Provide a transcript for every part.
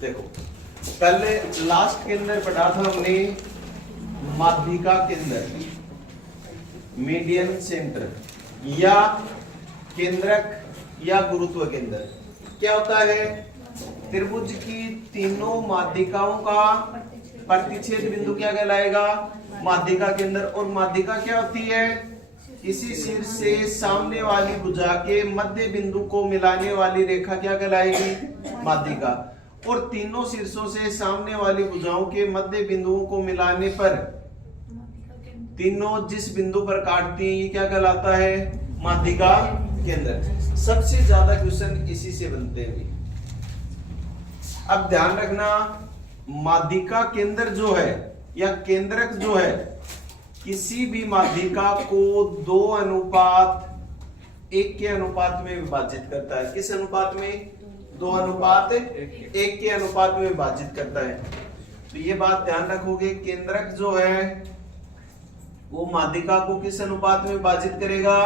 देखो कल लास्ट के अंदर पढ़ा था हमने माध्यिका केंद्र, मीडियन सेंटर या केंद्रक या गुरुत्व केंद्र। क्या होता है? त्रिभुज की तीनों माध्यिकाओं का प्रतिच्छेद बिंदु क्या कहलाएगा? माध्यिका केंद्र। और माध्यिका क्या होती है? किसी शीर्ष से सामने वाली भुजा के मध्य बिंदु को मिलाने वाली रेखा क्या कहलाएगी? माध्यिका। और तीनों शीर्षों से सामने वाली भुजाओं के मध्य बिंदुओं को मिलाने पर तीनों जिस बिंदु पर काटती हैं ये क्या कहलाता है? माध्यिका केंद्र। सबसे ज्यादा क्वेश्चन इसी से बनते हैं। अब ध्यान रखना, माध्यिका केंद्र जो है या केंद्रक जो है किसी भी माध्यिका को 2:1 के अनुपात में विभाजित करता है। किस अनुपात में? 2:1 के अनुपात में विभाजित करता है। तो ये बात ध्यान रखोगे, केंद्रक जो है वो माध्यिका को किस अनुपात में विभाजित करेगा?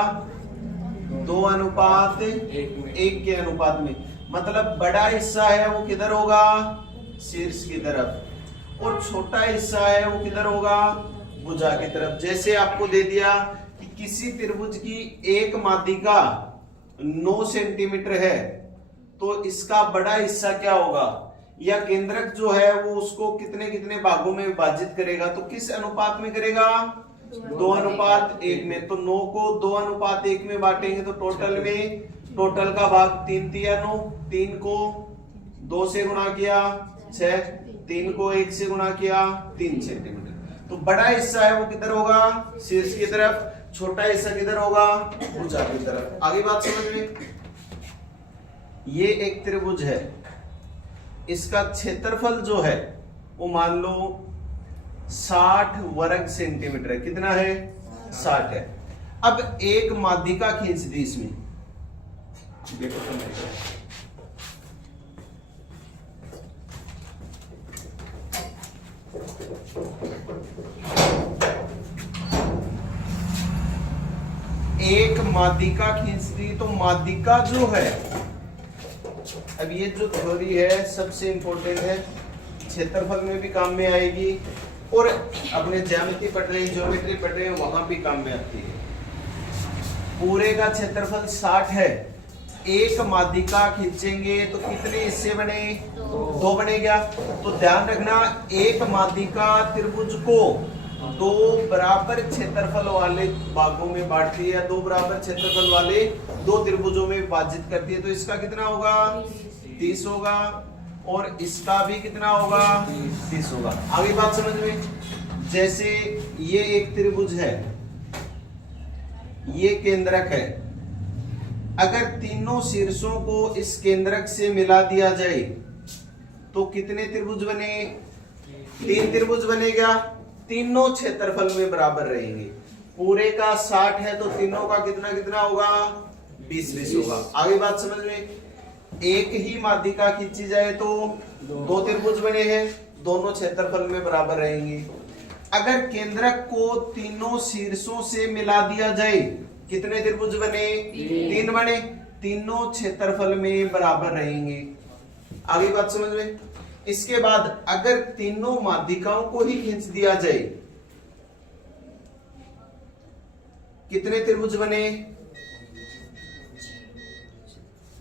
2:1 के अनुपात में। मतलब बड़ा हिस्सा है वो किधर होगा? शीर्ष की तरफ। और छोटा हिस्सा है वो किधर होगा? भुजा की तरफ। जैसे आपको दे दिया कि किसी त्रिभुज की एक माध्यिका 9 सेंटीमीटर है तो इसका बड़ा हिस्सा क्या होगा? या केंद्रक जो है वो उसको कितने कितने भागों में विभाजित करेगा? तो किस अनुपात में करेगा? 2:1 में। तो 9 को 2:1 में बांटेंगे तो टोटल का भाग 3 तिया 9, 3 को 2 से गुणा किया 6, 3 को 1 से गुणा किया 3 सेंटीमीटर। तो बड़ा हिस्सा है वो किधर होगा? शीर्ष की तरफ। छोटा हिस्सा किधर होगा? भुजा की तरफ। आगे बात समझ में? ये एक त्रिभुज है, इसका क्षेत्रफल जो है वो मान लो 60 वर्ग सेंटीमीटर है। कितना है? 60 है। अब एक माध्यिका खींच दी इसमें, देखो समझो। एक माध्यिका खींच दी तो माध्यिका जो है, अब ये जो थ्योरी है सबसे इंपॉर्टेंट है, क्षेत्रफल में भी काम में आएगी और अपने ज्यामिति पढ़ रहे हैं, ज्योमेट्री पढ़ रहे हैं, वहां भी काम में आती है। पूरे का क्षेत्रफल 60 है, एक माध्यिका खींचेंगे तो कितने हिस्से बने? 2 बनेगा। तो ध्यान रखना, एक माध्यिका त्रिभुज को 2 बराबर क्षेत्रफल वाले भागों में बांटती है, 2 बराबर क्षेत्रफल वाले 2 त्रिभुजों में विभाजित करती है। तो इसका कितना होगा? 30 होगा। और इसका भी कितना होगा? 30 होगा। आगे बात समझ में? जैसे ये एक त्रिभुज है, ये केंद्रक है। अगर तीनों शीर्षों को इस केंद्रक से मिला दिया जाए तो कितने त्रिभुज बने? 3 त्रिभुज बनेगा। तीनों क्षेत्रफल में बराबर रहेंगे। पूरे का 60 है तो तीनों का कितना कितना होगा? 20-20 होगा। आगे बात समझ में? एक ही माध्यिका खींची जाए तो 2 त्रिभुज बने हैं, दोनों क्षेत्रफल में बराबर रहेंगे। अगर केंद्रक को तीनों शीर्षों से मिला दिया जाए कितने त्रिभुज बने? 3 बने, तीनों क्षेत्रफल में बराबर रहेंगे। आगे बात समझ में? इसके बाद अगर तीनों माध्यिकाओं को ही खींच दिया जाए कितने त्रिभुज बने?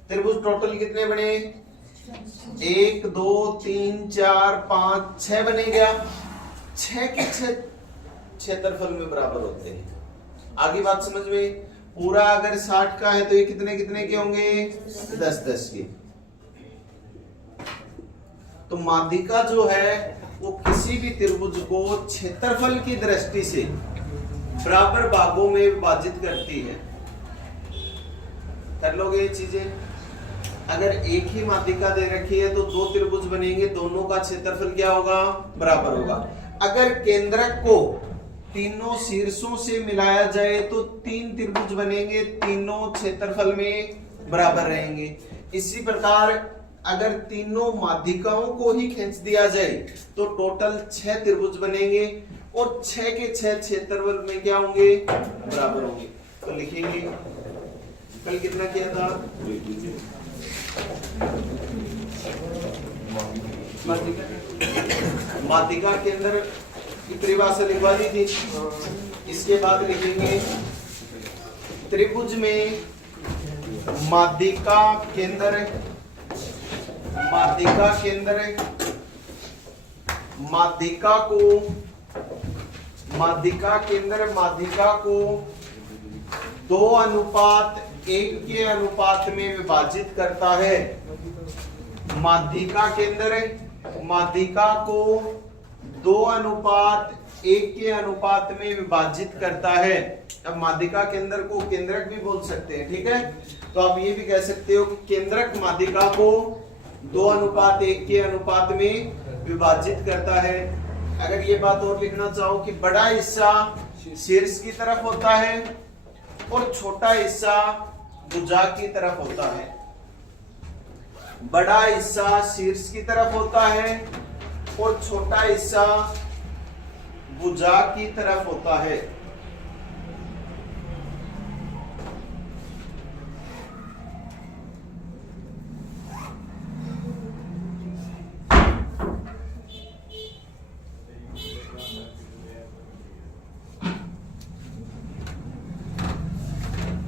त्रिभुज टोटल कितने बने? 1 2 3 4 5 6 बनेगा। 6 के 6 क्षेत्रफल में बराबर होते हैं। आगे बात समझ में? पूरा अगर 60 का है तो ये कितने कितने के होंगे? 10-10 के। तो माध्यिका जो है वो किसी भी त्रिभुज को क्षेत्रफल की दृष्टि से बराबर भागों में विभाजित करती है। कर लोगे ये चीजें? अगर एक ही माध्यिका दे रखी है तो 2 त्रिभुज बनेंगे, दोनों का क्षेत्रफल क्या होगा? बराबर होगा। अगर केंद्रक को तीनों शीर्षों से मिलाया जाए तो 3 त्रिभुज बनेंगे, तीनों क्षेत्रफल में बराबर रहेंगे। इसी प्रकार अगर तीनों माध्यिकाओं को ही खींच दिया जाए तो टोटल 6 त्रिभुज बनेंगे और 6 के 6 क्षेत्रफल में क्या होंगे? बराबर होंगे। तो लिखेंगे कल कितना किया था? माध्यिका केंद्र की परिभाषा लिखवा दी थी। इसके बाद लिखेंगे त्रिभुज में माध्यिका केंद्र, माध्यिका केंद्र माध्यिका को, माध्यिका केंद्र माध्यिका को 2:1 के अनुपात में विभाजित करता है। माध्यिका केंद्र माध्यिका को 2:1 के अनुपात में विभाजित करता है। अब माध्यिका केंद्र को केंद्रक भी बोल सकते हैं, ठीक है। तो आप ये भी कह सकते हो कि केंद्रक माध्यिका को 2:1 के अनुपात में विभाजित करता है। अगर ये बात और लिखना चाहो कि बड़ा हिस्सा शीर्ष की तरफ होता है और छोटा हिस्सा भुजा की तरफ होता है। बड़ा हिस्सा शीर्ष की तरफ होता है और छोटा हिस्सा भुजा की तरफ होता है।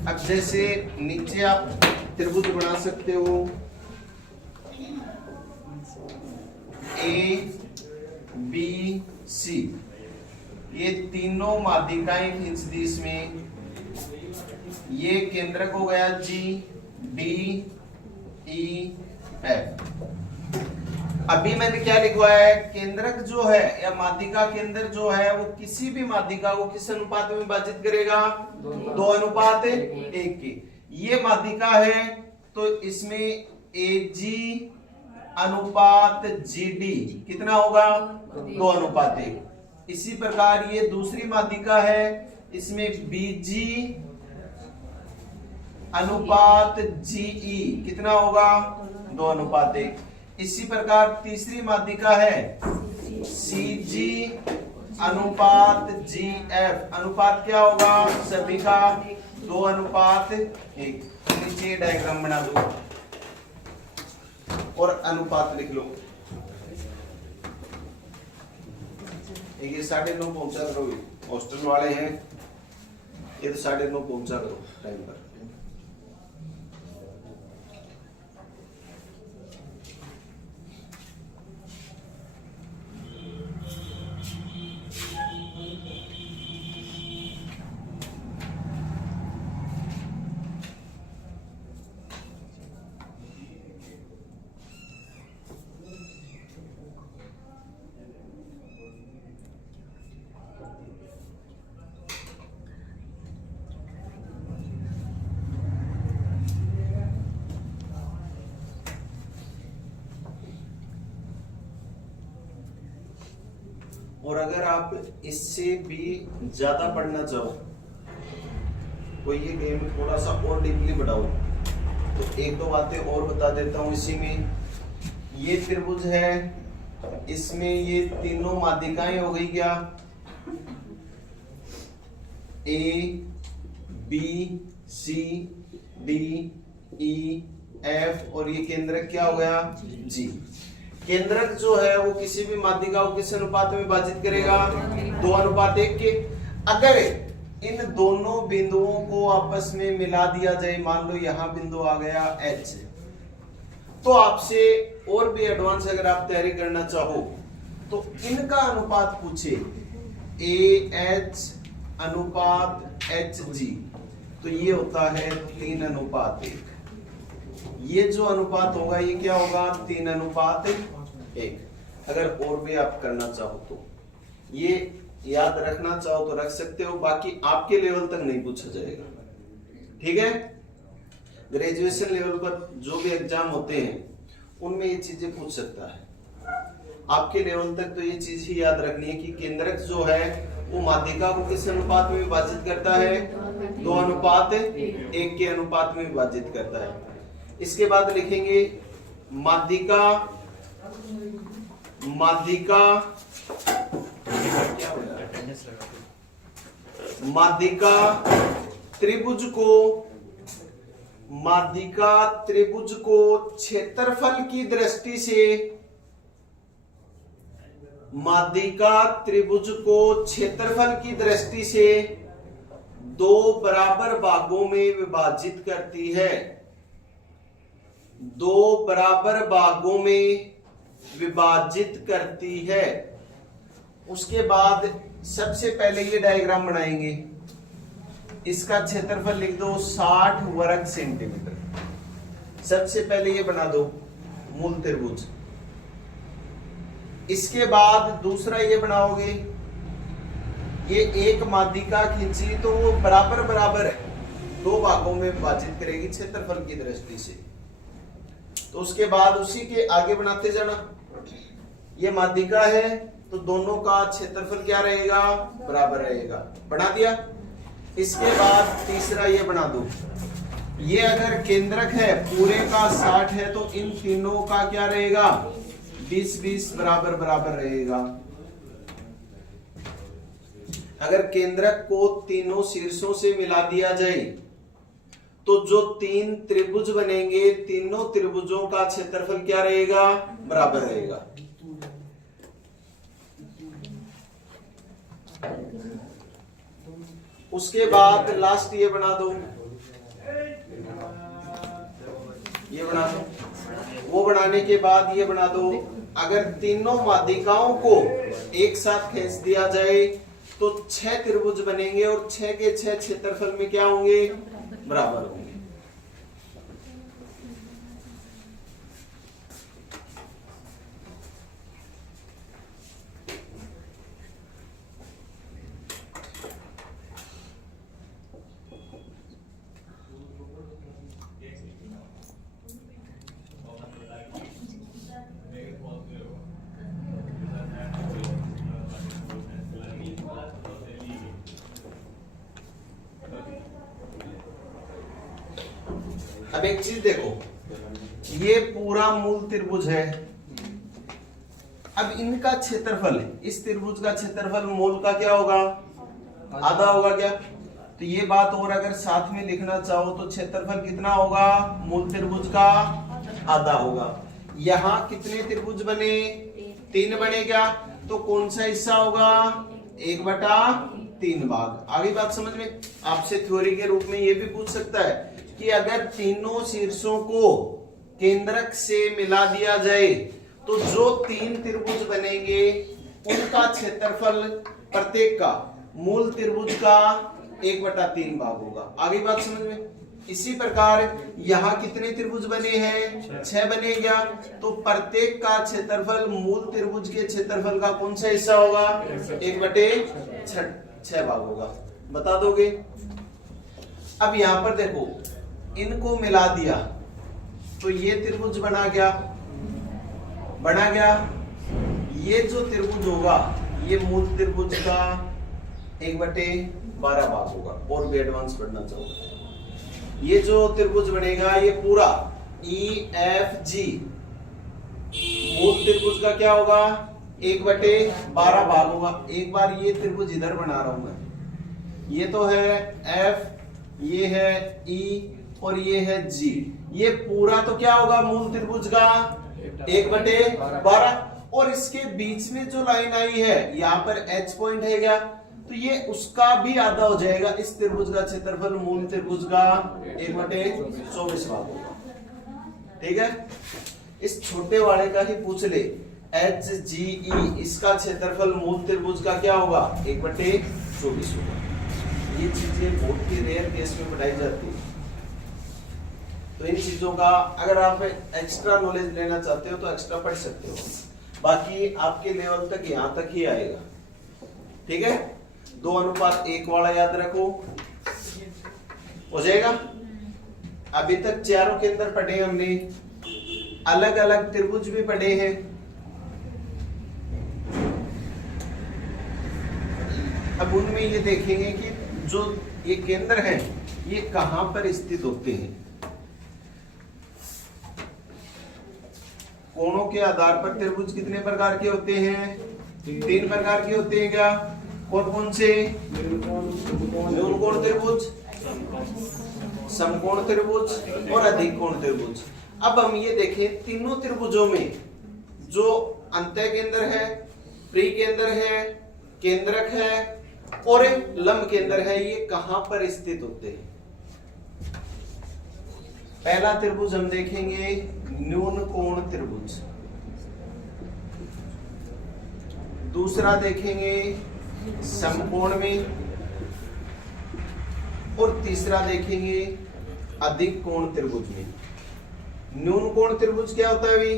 अब जैसे नीचे आप त्रिभुज बना सकते हो ए बी सी, ये तीनों माध्यिकाएं खींच दी इसमें। ये केंद्रक हो गया जी डी ई एफ। अभी मैंने क्या लिखवाया है, केंद्रक जो है या माध्यिका केंद्र जो है वो किसी भी माध्यिका को किस अनुपात में विभाजित करेगा, 2:1 के। ये माध्यिका है तो इसमें एजी अनुपात जीडी कितना होगा, 2:1। इसी प्रकार ये दूसरी माध्यिका है, इसमें बीजी अनुपात जीई कितना होगा, 2:1। इसी प्रकार तीसरी माध्यिका है सीजी अनुपात जीएफ, अनुपात क्या होगा सभी का 2:1। नीचे डायग्राम बना दो और अनुपात लिख लो। ये 9:30 पहुंचा करो, हॉस्टल वाले हैं ये तो 9:30 पहुंचा करो टाइम पर। और अगर आप इससे भी ज्यादा पढ़ना चाहो, कोई ये गेम थोड़ा सा और डीपली बढ़ाओ, तो 1-2 बातें और बता देता हूं। इसी में ये त्रिभुज है, इसमें ये तीनों माध्यिकाएं हो गई क्या, A B C D E F, और ये केंद्रक क्या हो गया जी। केंद्रक जो है वो किसी भी माध्यिका को किस अनुपात में विभाजित करेगा, 2:1 के। अगर इन दोनों बिंदुओं को आपस में मिला दिया जाए, मान लो यहां बिंदु आ गया H, तो आपसे और भी एडवांस अगर आप तैयारी करना चाहो तो इनका अनुपात पूछे, AH अनुपात HG, तो ये होता है 3:1। ये जो अनुपात होगा ये क्या होगा, 3:1। अगर और भी आप करना चाहो तो ये याद रखना चाहो तो रख सकते हो, बाकी आपके लेवल तक नहीं पूछा जाएगा, ठीक है। ग्रेजुएशन लेवल पर जो भी एग्जाम होते हैं उनमें ये चीजें पूछ सकता है। आपके लेवल तक तो ये चीज ही याद रखनी है कि केंद्रक जो है वो माध्यिका को किस अनुपात में विभाजित करता है, 2:1 के अनुपात में विभाजित करता है। इसके बाद लिखेंगे माध्यिका, माध्यिका माध्यिका त्रिभुज को, माध्यिका त्रिभुज को क्षेत्रफल की दृष्टि से माध्यिका त्रिभुज को क्षेत्रफल की दृष्टि से दो बराबर भागों में विभाजित करती है, दो बराबर भागों में विभाजित करती है। उसके बाद सबसे पहले ये डायग्राम बनाएंगे, इसका क्षेत्रफल लिख दो 60 वर्ग सेंटीमीटर। सबसे पहले ये बना दो मूल त्रिभुज। इसके बाद दूसरा ये बनाओगे, ये एक माध्यिका खींची तो वो बराबर बराबर है, दो भागों में विभाजित करेगी क्षेत्रफल की दृष्टि से। तो उसके बाद उसी के आगे बनाते जाना। ये माध्यिका है तो दोनों का क्षेत्रफल क्या रहेगा, बराबर रहेगा। बना दिया। इसके बाद तीसरा ये बना दो, ये अगर केंद्रक है पूरे का 60 है तो इन तीनों का क्या रहेगा, 20-20 बराबर बराबर रहेगा। अगर केंद्रक को तीनों शीर्षों से मिला दिया जाए तो जो तीन त्रिभुज बनेंगे, तीनों त्रिभुजों का क्षेत्रफल क्या रहेगा, बराबर रहेगा। उसके बाद लास्ट ये बना दो, ये बना दो। वो बनाने के बाद ये बना दो, अगर तीनों माध्यिकाओं को एक साथ खींच दिया जाए तो 6 त्रिभुज बनेंगे और 6 के 6 क्षेत्रफल में क्या होंगे, बराबर होंगे। अब एक चीज देखो, ये पूरा मूल त्रिभुज है। अब इनका क्षेत्रफल, इस त्रिभुज का क्षेत्रफल मूल का क्या होगा, आधा होगा क्या। तो ये बात और अगर साथ में लिखना चाहो तो क्षेत्रफल कितना होगा, मूल त्रिभुज का आधा होगा। यहाँ कितने त्रिभुज बने, 3 बने क्या, तो कौन सा हिस्सा होगा, 1/3 भाग। आगे बात समझ में। आपसे थ्योरी के रूप में ये भी पूछ सकता है कि अगर तीनों शीर्षों को केंद्रक से मिला दिया जाए तो जो 3 त्रिभुज बनेंगे उनका क्षेत्रफल प्रत्येक का मूल त्रिभुज का 1/3 भाग होगा। आगे बात समझ में। इसी प्रकार यहाँ कितने त्रिभुज बने हैं, 6 बने क्या, तो प्रत्येक का क्षेत्रफल मूल त्रिभुज के क्षेत्रफल का कौन सा हिस्सा होगा, 1/6 भाग होगा। बता दोगे। अब यहाँ पर देखो, इनको मिला दिया तो ये त्रिभुज बना गया, बना गया। ये जो त्रिभुज होगा ये मूल त्रिभुज का 1/12 भाग होगा। और भी एडवांस पढ़ना चाहूंगा। ये जो त्रिभुज बनेगा ये पूरा EFG मूल त्रिभुज का क्या होगा, 1/12 भाग होगा। एक बार ये त्रिभुज इधर बना रहा हूं मैं, ये तो है F, ये है E और ये है G। ये पूरा तो क्या होगा मूल त्रिभुज का 1/12। और इसके बीच में जो लाइन आई है यहाँ पर H पॉइंट है क्या, तो ये उसका भी आधा हो जाएगा। इस त्रिभुज का क्षेत्रफल मूल त्रिभुज का 1/24 भाग होगा। ठीक है। इस छोटे वाले का ही पूछ ले, HGE, इसका क्षेत्रफल मूल त्रिभुज का क्या होगा, 1/24 होगा। ये चीजें बहुत ही रेयर केस में पढ़ाई जाती है। तो इन चीजों का अगर आप एक्स्ट्रा नॉलेज लेना चाहते हो तो एक्स्ट्रा पढ़ सकते हो, बाकी आपके लेवल तक यहाँ तक ही आएगा। ठीक है। 2:1 वाला याद रखो, हो जाएगा। अभी तक चारों के अंदर पढ़े हमने, अलग अलग त्रिभुज भी पढ़े हैं। अब उनमें ये देखेंगे कि जो ये केंद्र है ये कहां पर स्थित होते हैं। कोणों के आधार पर त्रिभुज कितने प्रकार के होते हैं, 3 प्रकार के होते हैं क्या, कौन कौन से, न्यूनकोण त्रिभुज, समकोण त्रिभुज और अधिक कोण त्रिभुज। अब हम ये देखें तीनों त्रिभुजों में जो अंतः केंद्र है प्री केंद्र है, केंद्रक है और एक लंब केंद्र है। ये कहां पर स्थित होते हैं? पहला त्रिभुज हम देखेंगे न्यून कोण त्रिभुज, दूसरा देखेंगे समकोण में और तीसरा देखेंगे अधिक कोण त्रिभुज में। न्यून कोण त्रिभुज क्या होता है अभी?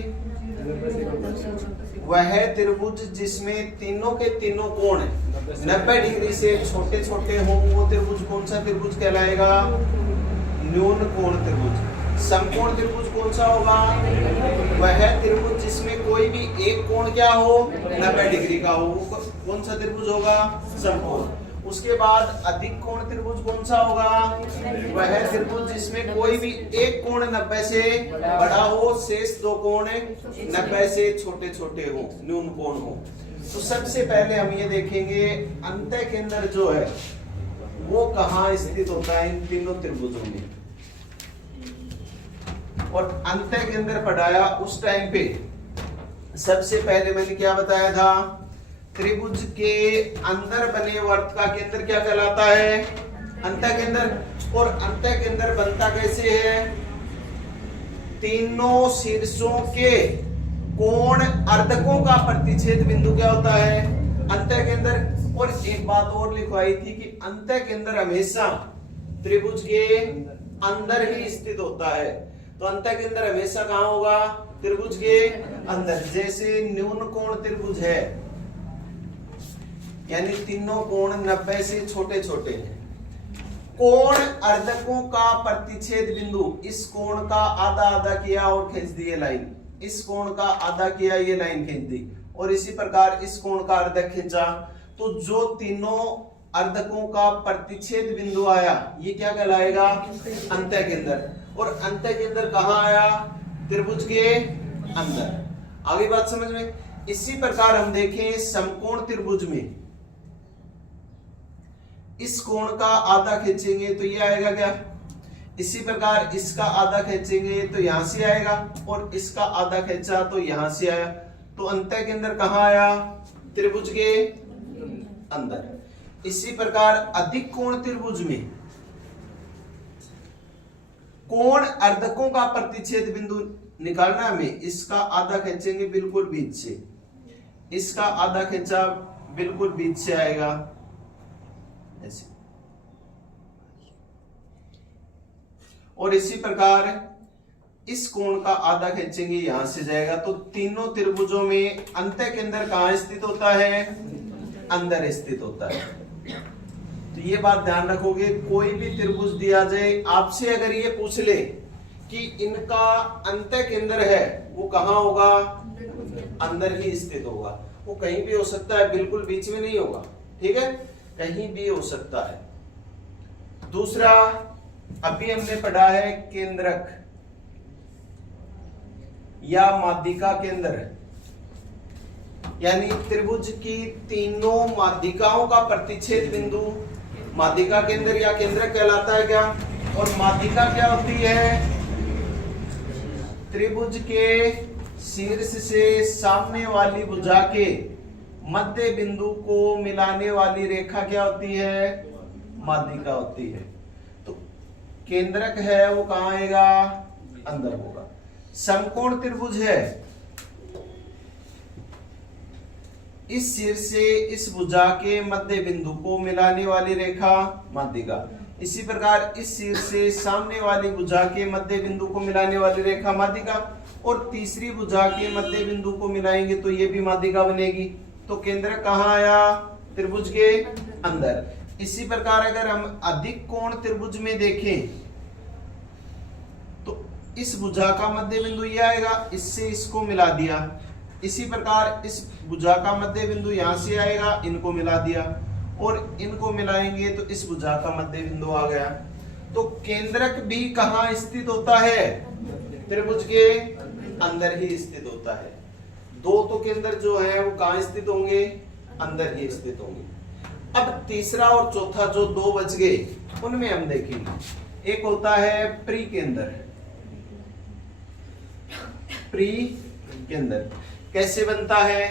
वह त्रिभुज जिसमें तीनों के तीनों कोण 90 डिग्री से छोटे छोटे हों, वो त्रिभुज कौन सा त्रिभुज कहलाएगा? न्यून कोण त्रिभुज। समकोण त्रिभुज कौन सा होगा? वह त्रिभुज जिसमें कोई भी एक कोण क्या हो? 90 डिग्री का हो, वो कौन सा त्रिभुज होगा? समकोण। उसके बाद अधिक कोण त्रिभुज कौन सा होगा? वह त्रिभुज जिसमें कोई भी एक कोण 90 से बड़ा हो, शेष दो कोण 90 से छोटे छोटे हो, न्यून कोण हो। तो सबसे पहले हम ये देखेंगे अंतः केंद्र जो है वो कहाँ स्थित होता है इन तीनों त्रिभुजों में। और अंतः केंद्र पढ़ाया उस टाइम पे सबसे पहले मैंने क्या बताया था? त्रिभुज के अंदर बने वर्त का केंद्र क्या कहलाता है? अंतः केंद्र। और अंतः केंद्र बनता कैसे है? तीनों शीर्षों के कोण अर्धकों का प्रतिच्छेद बिंदु क्या होता है? अंतः केंद्र। और एक बात और लिखवाई थी कि अंतः केंद्र हमेशा त्रिभुज के अंदर ही स्थित होता है। तो अंतः केंद्र हमेशा कहां होगा? त्रिभुज के अंदर। जैसे न्यून कोण त्रिभुज है, यानी तीनों कोण 90 से छोटे छोटे हैं। कोण अर्धकों का प्रतिच्छेद बिंदु, इस कोण का आधा आधा किया और खींच दी ये लाइन, इस कोण का आधा किया ये लाइन खींच दी, और इसी प्रकार इस कोण का अर्धक खींचा। तो जो तीनों अर्धकों का प्रतिच्छेद बिंदु आया ये क्या कहलाएगा? अंतः केंद्र। और अंतः केंद्र कहाँ आया? त्रिभुज के अंदर। आगे बात समझ में? इसी प्रकार हम देखें समकोण त्रिभुज में, इस कोण का आधा खींचेंगे तो ये आएगा क्या? इसी प्रकार इसका आधा खींचेंगे तो यहां से आएगा, और इसका आधा खींचा तो यहां से आया। तो अंतः केंद्र कहाँ आया? त्रिभुज के अंदर। इसी प्रकार अधिक कोण त्रिभुज में कोण अर्धकों का प्रतिच्छेद बिंदु निकालना हमें, इसका आधा खींचेंगे बिल्कुल बीच से, इसका आधा खींचा बिल्कुल बीच से आएगा ऐसे, और इसी प्रकार इस कोण का आधा खींचेंगे यहां से जाएगा। तो तीनों त्रिभुजों में अंतः केंद्र कहां स्थित होता है? अंदर स्थित होता है। तो ये बात ध्यान रखोगे, कोई भी त्रिभुज दिया जाए, आपसे अगर ये पूछ ले कि इनका अंतः केंद्र है वो कहां होगा? अंदर ही स्थित होगा। वो कहीं भी हो सकता है, बिल्कुल बीच में नहीं होगा, ठीक है? कहीं भी हो सकता है। दूसरा अभी हमने पढ़ा है केंद्रक या माध्यिका केंद्र, यानी त्रिभुज की तीनों माध्यिकाओं का प्रतिच्छेद बिंदु माध्यिका केंद्र या केंद्रक कहलाता है क्या? और माध्यिका क्या होती है? त्रिभुज के शीर्ष से सामने वाली भुजा के मध्य बिंदु को मिलाने वाली रेखा क्या होती है? माध्यिका होती है। तो केंद्रक है वो कहां आएगा? अंदर होगा। समकोण त्रिभुज है, इस शीर्ष से इस भुजा के मध्य बिंदु को मिलाने वाली रेखा माध्यिका। इसी प्रकार इस शीर्ष से सामने वाली भुजा के मध्य बिंदु को मिलाने वाली रेखा माध्यिका, और तीसरी भुजा के मध्य बिंदु को मिलाएंगे तो ये भी माध्यिका बनेगी। तो केंद्र कहाँ आया? त्रिभुज के अंदर। इसी प्रकार अगर हम अधिक कोण त्रिभुज में देखें तो इस भुजा का मध्य बिंदु ये आएगा, इससे इसको मिला दिया। इसी प्रकार इस भुजा का मध्य बिंदु यहां से आएगा, इनको मिला दिया, और इनको मिलाएंगे तो इस भुजा का मध्य बिंदु आ गया। तो केंद्रक भी कहां स्थित होता है? त्रिभुज के अंदर ही स्थित होता है। दो तो केंद्र जो है वो कहां स्थित होंगे? अंदर ही स्थित होंगे। अब तीसरा और चौथा जो दो बच गए उनमें हम देखेंगे। एक होता है प्री केंद्र। प्री केंद्र कैसे बनता है?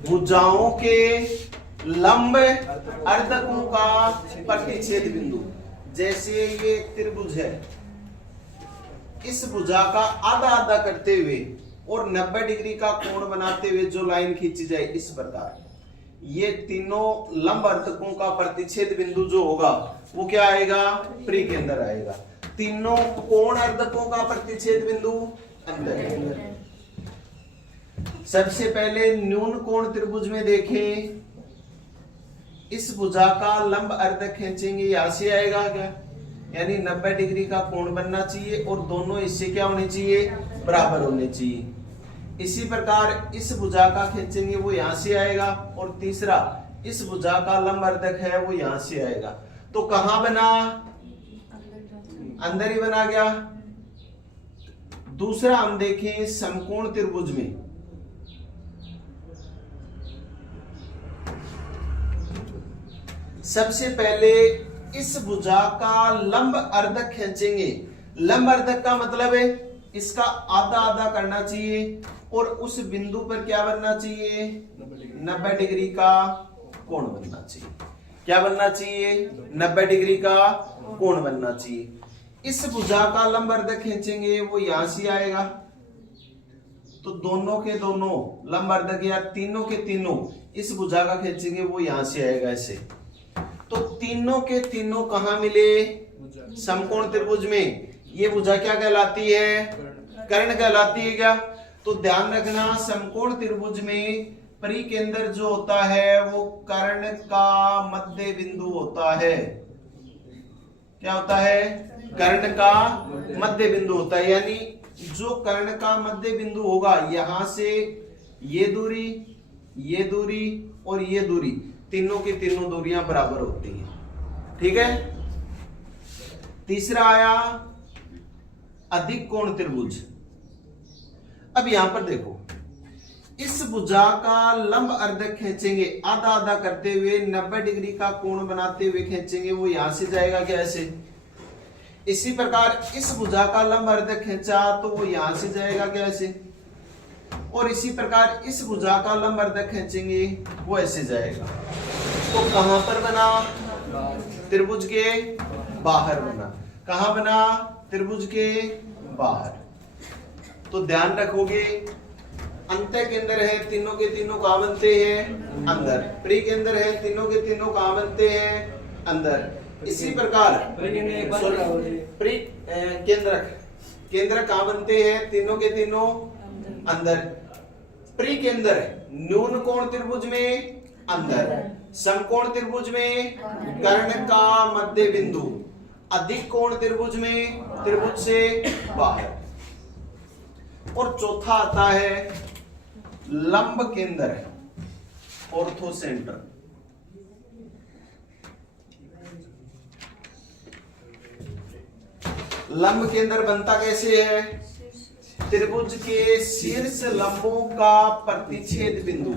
भुजाओं के लंब अर्धकों का प्रतिच्छेद बिंदु। जैसे ये त्रिभुज है, इस भुजा का आधा आधा करते हुए और 90 डिग्री का कोण बनाते हुए जो लाइन खींची जाए इस प्रकार, ये तीनों लंब अर्धकों का प्रतिच्छेद बिंदु जो होगा वो क्या आएगा, प्री के अंदर आएगा। तीनों कोण अर्धकों का प्रतिच्छेद बिंदु अंदर। सबसे पहले न्यून कोण त्रिभुज में देखें, इस भुजा का लंब अर्धक खींचेंगे, यहां से आएगा क्या, यानी 90 डिग्री का कोण बनना चाहिए और दोनों इससे क्या होने चाहिए, बराबर होने चाहिए। इसी प्रकार इस भुजा का खींचेंगे वो यहां से आएगा, और तीसरा इस भुजा का लंब अर्धक है वो यहां से आएगा। तो कहां बना, अंदर ही बना गया। दूसरा हम देखें समकोण त्रिभुज में, सबसे पहले इस भुजा का लंब अर्धक खींचेंगे। लंब अर्धक का मतलब है इसका आधा आधा करना चाहिए और उस बिंदु पर क्या बनना चाहिए, 90 डिग्री का कोण बनना चाहिए। क्या बनना चाहिए, 90 डिग्री का कोण बनना चाहिए। इस भुजा का लंब अर्धक खींचेंगे वो यहां से आएगा, तो दोनों के दोनों लंब अर्धक या तीनों के तीनों इस भुजा का खींचेंगे वो यहां से आएगा ऐसे। तो तीनों के तीनों कहां मिले, समकोण त्रिभुज में। ये भुजा क्या कहलाती है, कर्ण कहलाती है क्या। तो ध्यान रखना समकोण त्रिभुज में परिकेंद्र जो होता है वो कर्ण का मध्य बिंदु होता है। क्या होता है, कर्ण का मध्य बिंदु होता है, यानी जो कर्ण का मध्य बिंदु होगा यहां से ये दूरी, ये दूरी और ये दूरी, तीनों की तीनों दूरियां बराबर होती हैं। ठीक है। तीसरा आया अधिक कोण त्रिभुज। अब यहां पर देखो, इस भुजा का लंब अर्धक खींचेंगे आधा आधा करते हुए 90 डिग्री का कोण बनाते हुए खींचेंगे वो यहां से जाएगा क्या, ऐसे। इसी प्रकार इस भुजा का लंब अर्धक खींचा तो वो यहां से जाएगा क्या, ऐसे। और इसी प्रकार इस भुजा का लंब अर्धक खींचेंगे वो ऐसे जाएगा। तो कहां पर बना, त्रिभुज के बाहर बना। कहां बना, त्रिभुज के बाहर। तो ध्यान रखोगे अंत केंद्र है, तीनों के तीनों कहां बनते हैं, अंदर। प्री केंद्र है, तीनों के तीनों कहां बनते हैं, अंदर। इसी प्रकार प्री केंद्रक, केंद्र कहां बनते हैं, तीनों के तीनों अंदर। प्री केंद्र न्यून कोण त्रिभुज में अंदर, समकोण त्रिभुज में कर्ण का मध्य बिंदु, अधिक कोण त्रिभुज में त्रिभुज से बाहर। और चौथा आता है लंब केंद्र, ऑर्थो सेंटर। लंब केंद्र बनता कैसे है, त्रिभुज के शीर्ष लंबों का प्रतिच्छेद बिंदु,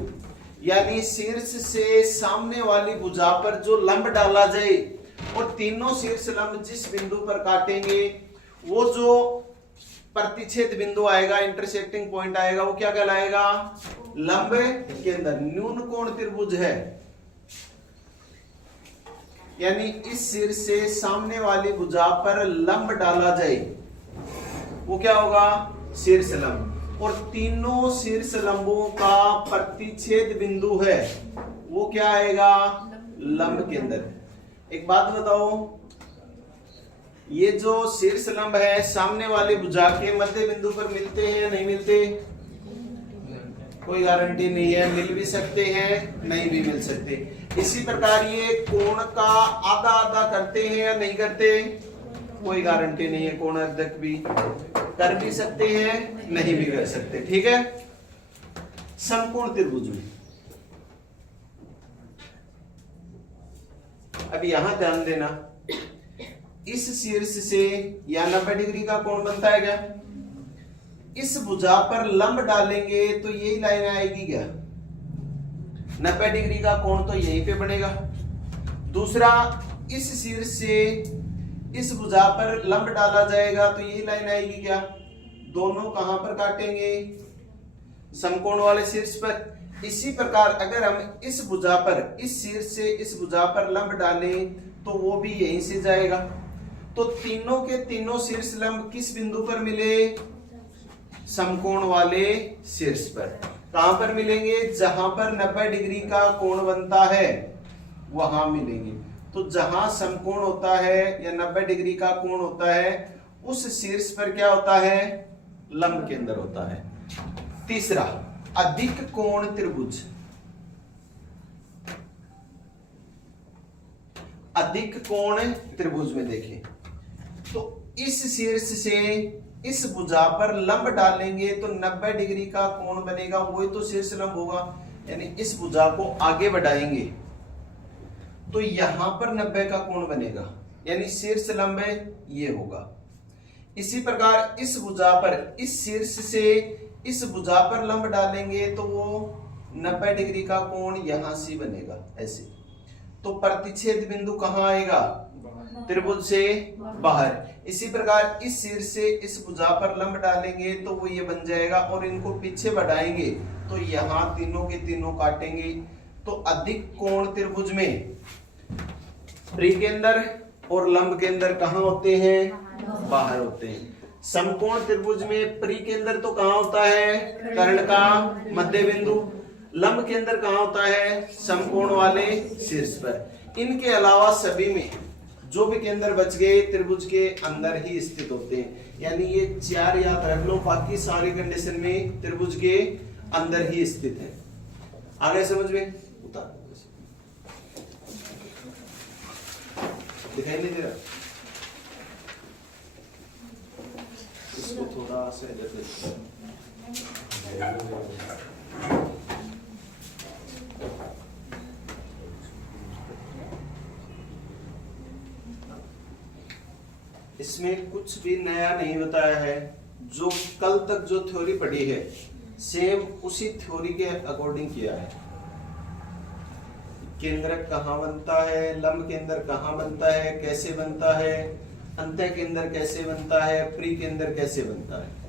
यानी शीर्ष से सामने वाली भुजा पर जो लंब डाला जाए और तीनों शीर्ष लंब जिस बिंदु पर काटेंगे वो जो प्रतिच्छेद बिंदु आएगा, इंटरसेक्टिंग पॉइंट आएगा, वो क्या कहलाएगा, लंब केंद्र। न्यून कोण त्रिभुज है, यानी इस शीर्ष से सामने वाली भुजा पर लंब डाला जाए वो क्या होगा, शीर्ष लंब। और तीनों शीर्ष लंबों का प्रतिच्छेद बिंदु है वो क्या आएगा, लंब केंद्र। एक बात बताओ, ये जो शीर्ष लंब है सामने वाली भुजा के मध्य बिंदु पर मिलते हैं या नहीं मिलते, कोई गारंटी नहीं है, मिल भी सकते हैं नहीं भी मिल सकते। इसी प्रकार ये कोण का आधा आधा करते हैं या नहीं करते, कोई गारंटी नहीं है, कोण अर्धक भी कर भी सकते हैं नहीं भी कर सकते। ठीक है। समकोण त्रिभुज में अब यहां ध्यान देना, इस शीर्ष से या 90 डिग्री का कोण बनता है क्या, इस भुजा पर लंब डालेंगे तो यही लाइन आएगी क्या, 90 डिग्री का कोण तो यहीं पे बनेगा। दूसरा, इस शीर्ष से इस भुजा पर लंब डाला जाएगा तो यही लाइन आएगी क्या, दोनों कहां पर काटेंगे, समकोण वाले शीर्ष पर। इसी प्रकार अगर हम इस भुजा पर, इस शीर्ष से इस भुजा पर लंब डालें तो वो भी यहीं से जाएगा। तो तीनों के तीनों शीर्ष लंब किस बिंदु पर मिले? समकोण वाले शीर्ष पर। कहां पर मिलेंगे? जहां पर 90 डिग्री का कोण बनता है वहां मिलेंगे। तो जहां समकोण होता है या 90 डिग्री का कोण होता है उस शीर्ष पर क्या होता है? लंब केंद्र होता है। तीसरा, अधिक कोण त्रिभुज। अधिक कोण त्रिभुज में देखें तो इस शीर्ष से इस भुजा पर लंब डालेंगे तो 90 डिग्री का कोण बनेगा, वही तो शीर्ष लंब होगा। यानी इस भुजा को आगे बढ़ाएंगे तो यहां पर 90 का कोण बनेगा, यानी शीर्ष लंब ये होगा। इसी प्रकार इस भुजा पर, इस शीर्ष से इस भुजा पर लंब डालेंगे तो वो 90 डिग्री का कोण यहां से बनेगा ऐसे। तो प्रतिच्छेद बिंदु कहां आएगा? त्रिभुज से बाहर। इसी प्रकार इस शीर्ष से इस भुजा पर लंब डालेंगे तो वो ये बन जाएगा, और इनको पीछे बढ़ाएंगे तो यहां तीनों के तीनों काटेंगे। तो अधिक कोण त्रिभुज में परिकेंद्र और लंब केंद्र कहां होते हैं? बाहर होते हैं। समकोण त्रिभुज में परिकेंद्र तो कहां होता है? कर्ण का मध्य बिंदु। लंब केंद्र कहां होता है? समकोण वाले शीर्ष पर। इनके अलावा सभी में जो भी केंद्र बच गए त्रिभुज के अंदर ही स्थित होते हैं। यानी ये 4 याद रख लो, बाकी सारी कंडीशन में त्रिभुज के अंदर ही स्थित है। आगे समझ में? उतार दिखाई नहीं दे रहा? इसको थोड़ा सा इधर देखो। इसमें कुछ भी नया नहीं बताया है, जो कल तक जो थ्योरी पढ़ी है सेम उसी थ्योरी के अकॉर्डिंग किया है। केंद्र कहाँ बनता है, लंब केंद्र कहाँ बनता है, कैसे बनता है, अंतः केंद्र कैसे बनता है, प्री केंद्र कैसे बनता है।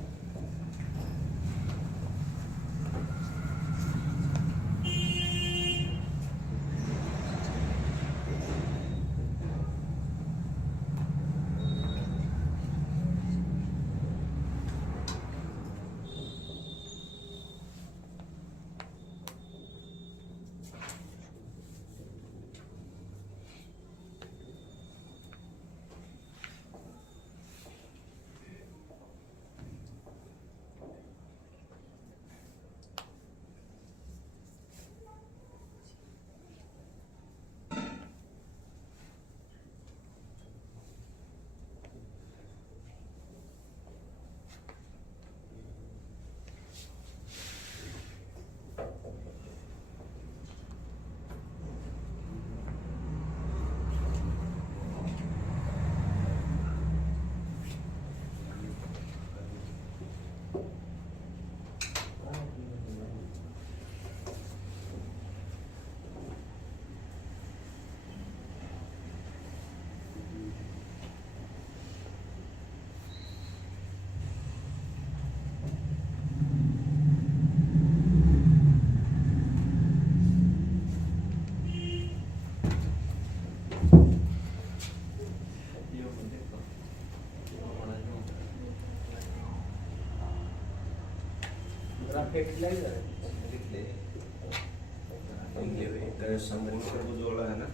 जो वाला है ना,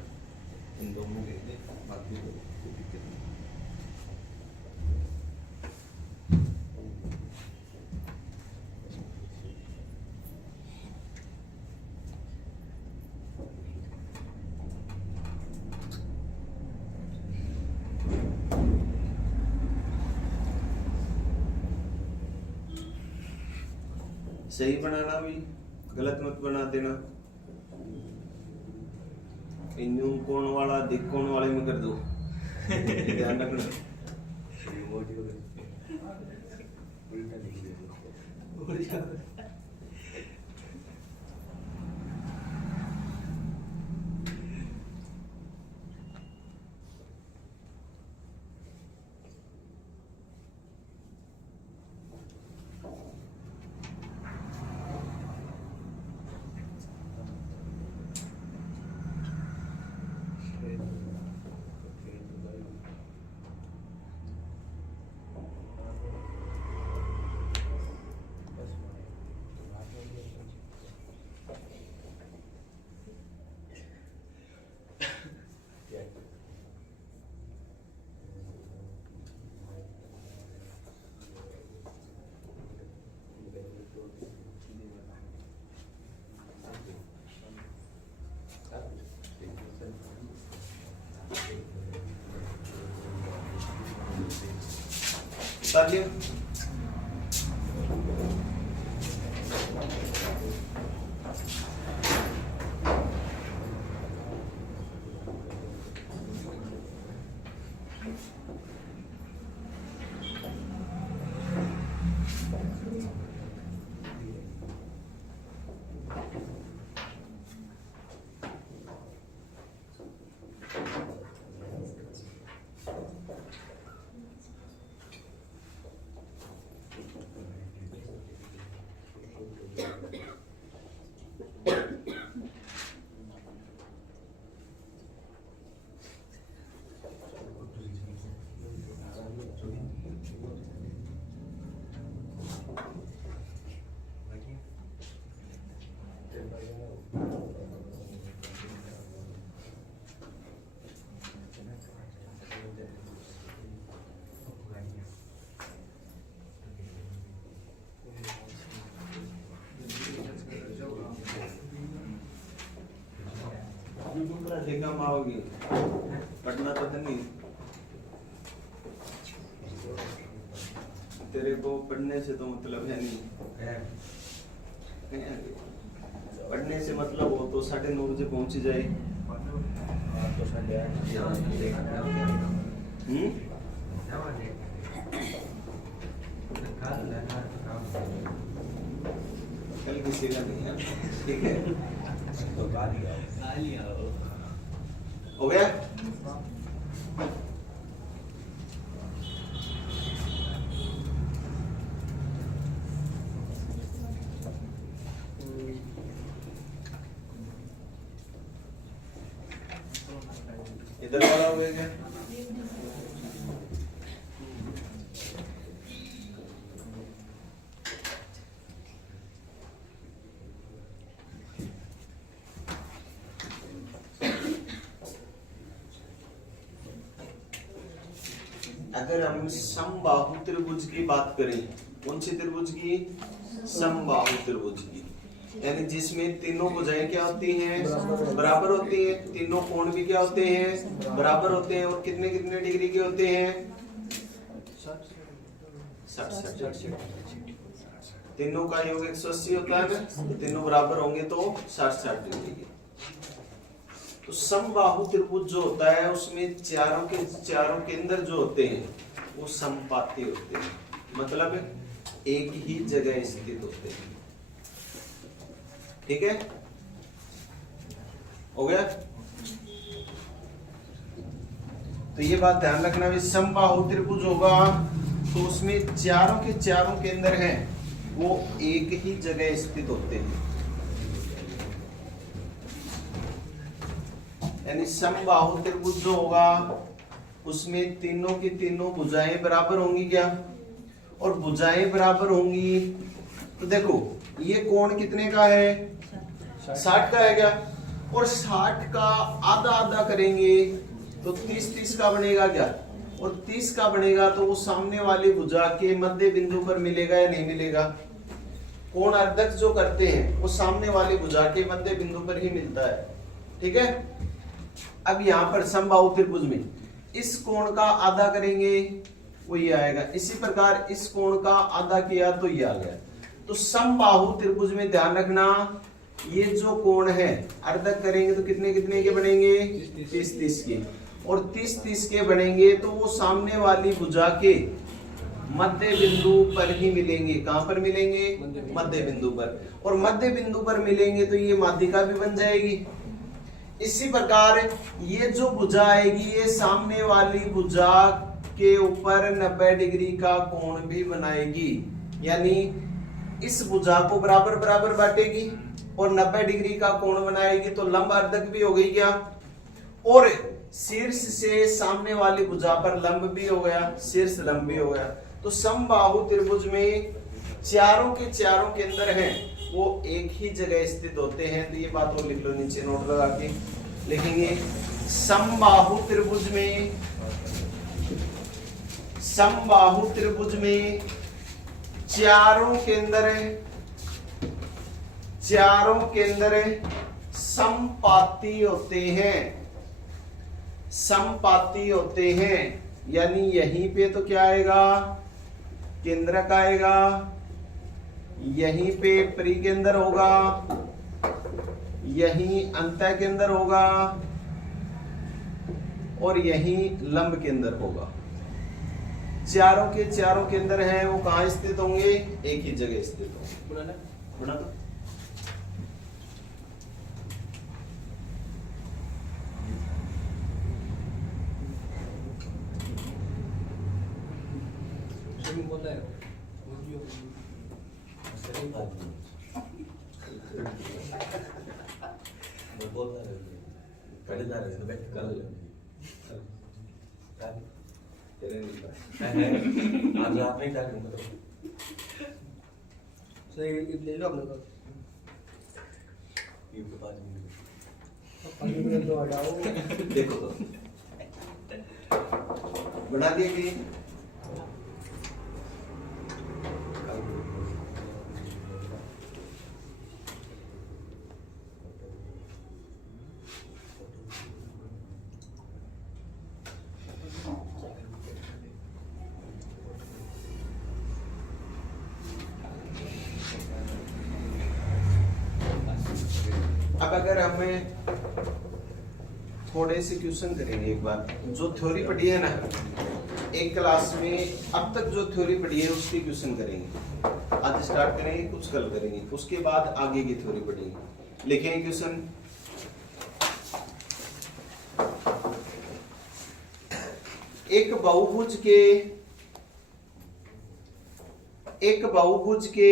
इन दोनों के लिए बाकी दिक्कत नहीं। सही बनाना, भी गलत मत बना देना। न्यून कोण वाला दिक कोण वाले में कर दो। ध्यान रखना। तालियां। देखा माओगी पढ़ना तो नहीं, तेरे को पढ़ने से तो मतलब है नहीं, पढ़ने से मतलब हो तो 9:30 बजे पहुंच जाए। कल किसी का नहीं है, ठीक है तो हो गया। इधर वाला हो गया क्या? अगर हम समबाहु त्रिभुज की बात करें, कौन सी त्रिभुज की? समबाहु त्रिभुज की, यानी जिसमें तीनों भुजाएं क्या होती हैं? बराबर होती हैं। तीनों कोण भी क्या होते हैं? बराबर होते हैं। और कितने कितने डिग्री के होते हैं? 60। तीनों का योग 180 होता है ना, तीनों बराबर होंगे तो 60 डिग्री के। तो समबाहु त्रिभुज जो होता है उसमें चारों केंद्र जो होते हैं वो समपाती होते हैं, मतलब एक ही जगह स्थित होते हैं। ठीक है, हो गया। तो ये बात ध्यान रखना भी समबाहु त्रिभुज होगा तो उसमें चारों केंद्र हैं वो एक ही जगह स्थित होते हैं, यानी समबाहु त्रिभुज जो होगा उसमें तीनों की तीनों भुजाएं बराबर होंगी क्या? और भुजाएं बराबर होंगी तो देखो ये कोण कितने का है? 60 का है क्या? और 60 का आधा आधा करेंगे तो 30 का बनेगा क्या? और 30 का बनेगा तो वो सामने वाली भुजा के मध्य बिंदु पर मिलेगा या नहीं मिलेगा? कोण अर्धक जो करते हैं वो सामने वाली भुजा के मध्य बिंदु पर ही मिलता है। ठीक है, अब यहाँ पर समबाहु त्रिभुज में इस कोण का आधा करेंगे वो ये आएगा, इसी प्रकार इस कोण का आधा किया तो ये आ गया। तो समबाहु त्रिभुज में ध्यान रखना ये जो कोण है अर्धक करेंगे तो कितने कितने के बनेंगे? 30 के, और 30 के बनेंगे तो वो सामने वाली भुजा के मध्य बिंदु पर ही मिलेंगे। कहां पर मिलेंगे? मध्य बिंदु पर। और मध्य बिंदु पर मिलेंगे तो ये माध्यिका भी बन जाएगी। इसी प्रकार ये जो भुजा आएगी ये सामने वाली भुजा के ऊपर 90 डिग्री का कोण भी बनाएगी, यानी इस भुजा को बराबर बराबर बांटेगी और 90 डिग्री का कोण बनाएगी तो लंब अर्धक भी हो गई क्या? और शीर्ष से सामने वाली भुजा पर लंब भी हो गया, शीर्ष लंब भी हो गया। तो समबाहु त्रिभुज में चारों के केंद्र हैं वो एक ही जगह स्थित होते हैं। तो ये बात वो लिख लो, नीचे नोट लगा के लिखेंगे। समबाहु त्रिभुज में चारों केंद्र समपाती होते हैं, यानी यहीं पे तो क्या आएगा? केंद्रक आएगा, यहीं पे परिकेंद्र होगा, यहीं अंतः केंद्र होगा और यहीं लंब केंद्र होगा। चारों के चारों केंद्र हैं वो कहाँ स्थित होंगे? एक ही जगह स्थित होंगे। बना दो। आज आपने क्या करूँगा सही ले लो अपने पास ये 5 मिनट तो हटाओ। देखो तो बना दिए कि अब अगर हमें थोड़े से क्वेश्चन करेंगे एक बार, जो थ्योरी पढ़ी है ना एक क्लास में, अब तक जो थ्योरी पढ़ी है उसकी क्वेश्चन करेंगे। आज स्टार्ट करेंगे, कुछ कल करेंगे, उसके बाद आगे की थ्योरी पढ़ेंगे। लिखेंगे क्वेश्चन। एक बहुभुज के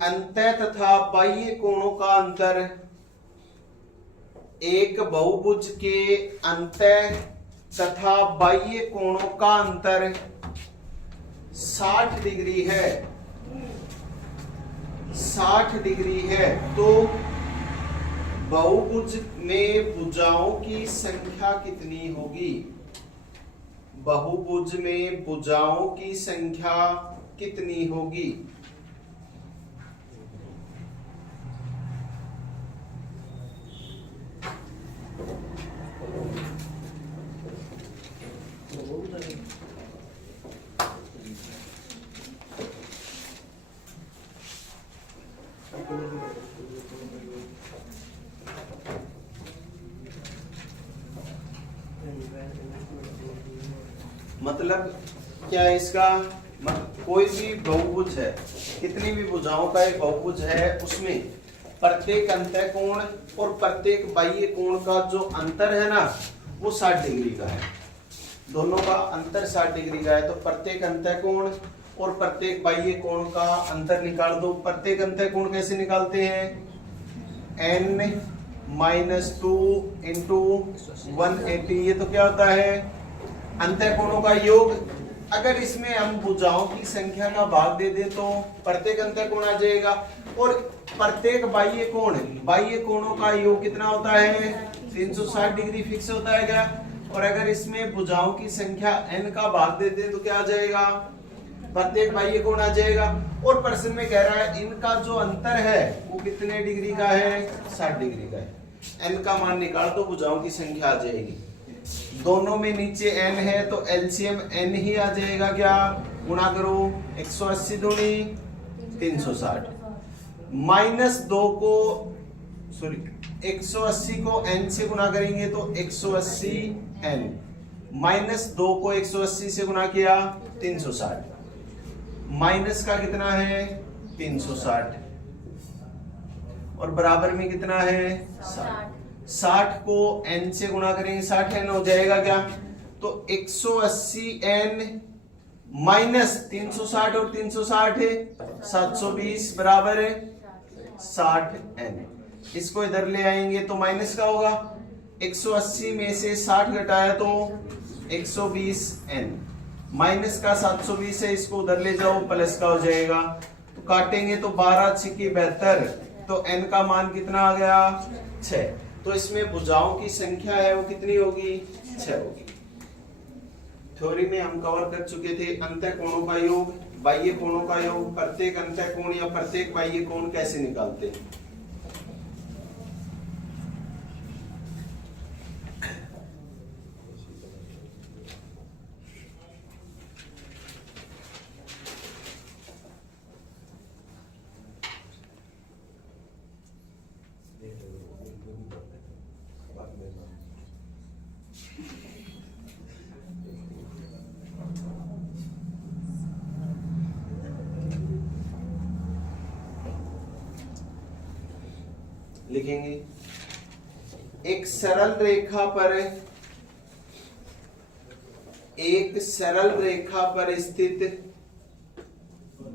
अंतः तथा बाह्य कोणों का अंतर, एक बहुभुज के अंतः तथा बाह्य कोणों का अंतर 60 डिग्री है। 60 डिग्री है तो बहुभुज में भुजाओं की संख्या कितनी होगी? बहुभुज में भुजाओं की संख्या कितनी होगी? मतलब क्या है इसका? कोई भी बहुभुज है, कितनी भी भुजाओं का एक बहुभुज है, उसमें प्रत्येक अंतः कोण और प्रत्येक बाह्य कोण का जो अंतर है ना वो 60 डिग्री का है। दोनों का अंतर 60 डिग्री का है तो प्रत्येक अंतः कोण और प्रत्येक बाह्य कोण का अंतर निकाल दो। प्रत्येक अंतः कोण कैसे निकालते हैं? n-2 इंटू 180, ये तो क्या होता है? अंतः कोणों का योग। अगर इसमें हम भुजाओं की संख्या का भाग दे दें तो प्रत्येक अंतः कोण आ जाएगा और प्रत्येक बाह्य कोणों का योग कितना होता है? 360 डिग्री फिक्स होता है क्या? और अगर इसमें भुजाओं की संख्या n का भाग दे दें तो क्या आ जाएगा? प्रत्येक बाह्य कोण आ जाएगा। और प्रश्न में कह रहा है इनका जो अंतर है वो कितने डिग्री का है? 60 डिग्री का है। n का मान निकाल दो, भुजाओं की संख्या आ जाएगी। दोनों में नीचे n है तो एलसीएम n ही आ जाएगा। क्या गुणा करो? 180 दूनी 360 -2 को 180 को n से गुणा करेंगे तो 180 n, -2 को 180 से गुणा किया 360, माइनस का कितना है? 360 और बराबर में कितना है? 60। 60 को n से गुणा करेंगे 60 n हो जाएगा क्या? तो 180 n माइनस 360 और 360 है 720 बराबर है 60 n। इसको इधर ले आएंगे तो माइनस का होगा। 180 में से 60 घटाया तो 120 n, माइनस का 720 है, इसको उधर ले जाओ प्लस का हो जाएगा। तो काटेंगे तो 12 6 की 72, तो n का मान कितना आ गया? 6। तो इसमें भुजाओं की संख्या है वो कितनी होगी? 6 होगी। थ्योरी में हम कवर कर चुके थे अंतः कोणों का योग, बाह्य कोणों का योग, प्रत्येक अंतः कोण या प्रत्येक बाह्य कोण कैसे निकालते हैं। लिखेंगे एक सरल रेखा पर स्थित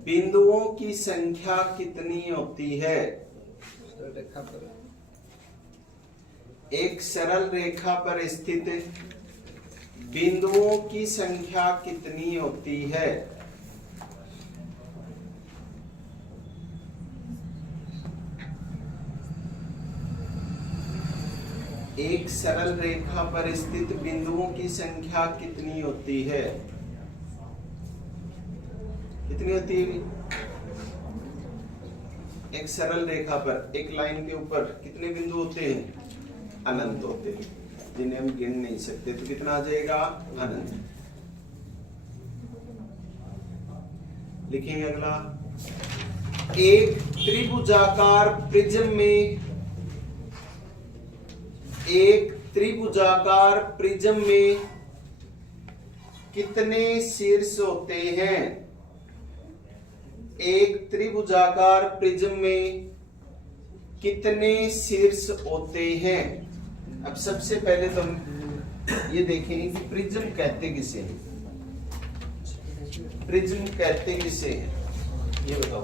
बिंदुओं की संख्या कितनी होती है? रेखा पर एक सरल रेखा पर स्थित बिंदुओं की संख्या कितनी होती है? एक सरल रेखा पर स्थित बिंदुओं की संख्या कितनी होती है? कितनी होती है? एक सरल रेखा पर एक लाइन के ऊपर कितने बिंदु होते हैं? अनंत होते हैं, जिन्हें हम गिन नहीं सकते। तो कितना आ जाएगा? अनंत। लिखेंगे अगला, एक त्रिभुजाकार प्रिज्म में कितने शीर्ष होते हैं? एक त्रिभुजाकार प्रिज्म में कितने शीर्ष होते हैं? अब सबसे पहले तो हम ये देखें कि प्रिज्म कहते किसे हैं? प्रिज्म कहते किसे हैं? ये बताओ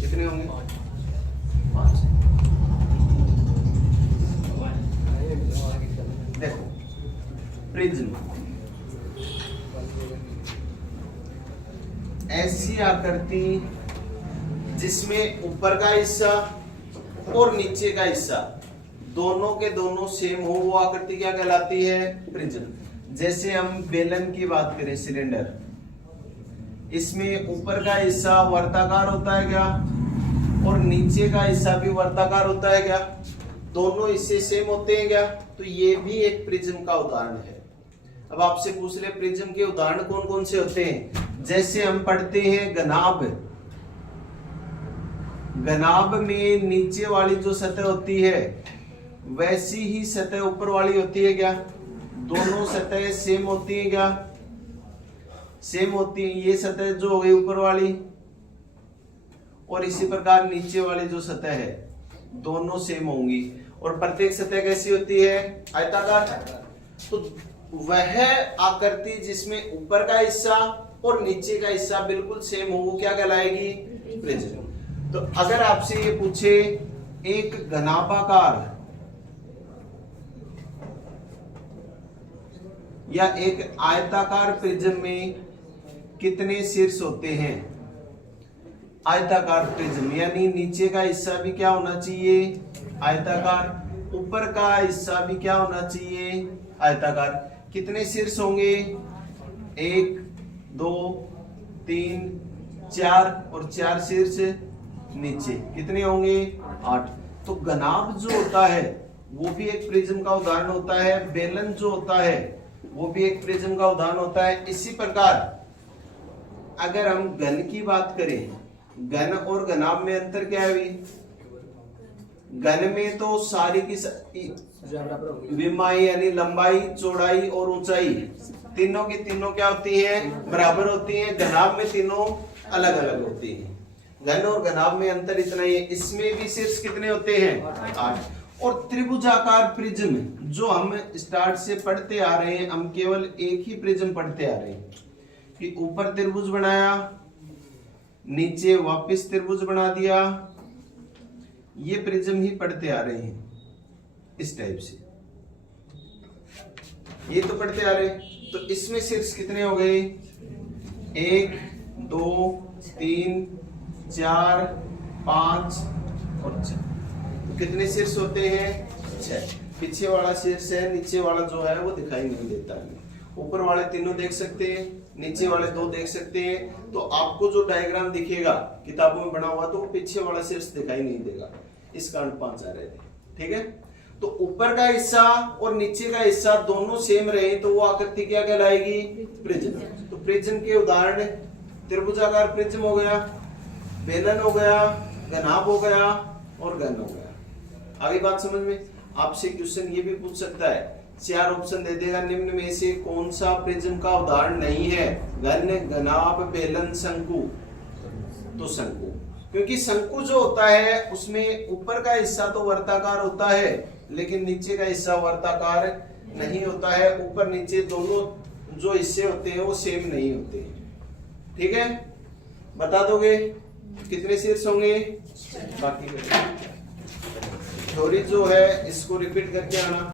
कितने होंगे? 5। देखो प्रिज्म ऐसी आकृति जिसमें ऊपर का हिस्सा और नीचे का हिस्सा दोनों के दोनों सेम हो, वो आकृति क्या कहलाती है? प्रिज्म। जैसे हम बेलन की बात करें, सिलेंडर, इसमें ऊपर का हिस्सा वर्ताकार होता है क्या? और नीचे का हिस्सा भी वर्ताकार होता है क्या? दोनों हिस्से सेम होते हैं क्या? तो ये भी एक प्रिज्म का उदाहरण है। अब आपसे पूछ ले प्रिज्म के उदाहरण कौन कौन से होते हैं? जैसे हम पढ़ते हैं घनाभ, घनाभ में नीचे वाली जो सतह होती है वैसी ही सतह ऊपर वाली होती है क्या? दोनों सतह सेम होती है क्या? सेम होती है। ये सतह जो हो गई ऊपर वाली, और इसी प्रकार नीचे वाली जो सतह है दोनों सेम होंगी। और प्रत्येक सतह कैसी होती है? आयताकार। तो वह आकृति जिसमें ऊपर का हिस्सा और नीचे का हिस्सा बिल्कुल सेम हो, वो क्या कहलाएगी? प्रिज्म। तो अगर आपसे ये पूछे एक घनाभाकार या एक आयताकार प्रिज्म में कितने शीर्ष होते हैं? आयताकार प्रिज्म यानी नीचे का हिस्सा भी क्या होना चाहिए? आयताकार। ऊपर का हिस्सा भी क्या होना चाहिए? आयताकार। कितने शीर्ष होंगे? 1 2 3 4 और 4 शीर्ष नीचे। कितने होंगे? 8। तो घनाभ जो होता है वो भी एक प्रिज्म का उदाहरण होता है। बेलन जो होता है वो भी एक प्रिज्म का उदाहरण होता है। इसी प्रकार अगर हम घन की बात करें, घन और घनाभ में अंतर क्या है? घन में तो सारी की विमाई यानी लंबाई, चौड़ाई और ऊंचाई तीनों की तीनों क्या होती है? बराबर होती हैं। घनाभ में तीनों अलग अलग होती हैं। घन और घनाभ में अंतर इतना ही है। इसमें भी शीर्ष कितने होते हैं? 8। और त्रिभुजाकार प्रिज्म जो हम स्टार्ट से पढ़ते आ रहे हैं, हम केवल एक ही प्रिज्म पढ़ते आ रहे हैं कि ऊपर त्रिभुज बनाया, नीचे वापस त्रिभुज बना दिया, ये प्रिज्म ही पढ़ते आ रहे हैं इस टाइप से। ये तो पढ़ते आ रहे हैं। तो इसमें शीर्ष कितने हो गए? 1 2 3 4 5 और 6। तो कितने शीर्ष होते हैं? 6। पीछे वाला शीर्ष है, नीचे वाला जो है वो दिखाई नहीं देता है। ऊपर वाले तीनों देख सकते हैं, नीचे वाले 2 देख सकते हैं। तो आपको जो डायग्राम दिखेगा किताबों में बना हुआ, तो पीछे वाला शीर्ष दिखाई नहीं देगा। इस कारण 5 आ रहे थे। ठीक है। तो ऊपर का हिस्सा और नीचे का हिस्सा दोनों सेम रहे तो वो आकृति क्या कहलाएगी? प्रिज्म। तो प्रिज्म के उदाहरण त्रिभुजाकार प्रिज्म हो गया, बेलन हो गया, घनाभ हो गया और घन हो गया। आगे बात समझ में? आपसे क्वेश्चन ये भी पूछ सकता है, 4 ऑप्शन दे देगा, निम्न में से कौन सा प्रिज्म का उदाहरण नहीं है? घन, घनाभ, बेलन, शंकु। तो शंकु। क्योंकि शंकु जो होता है उसमें ऊपर का हिस्सा तो वर्ताकार होता है लेकिन नीचे का हिस्सा वर्ताकार नहीं होता है। ऊपर नीचे दोनों जो हिस्से होते हैं वो सेम नहीं होते। ठीक है, बता दोगे कितने शीर्ष होंगे? बाकी थ्योरी जो है इसको रिपीट करके आना।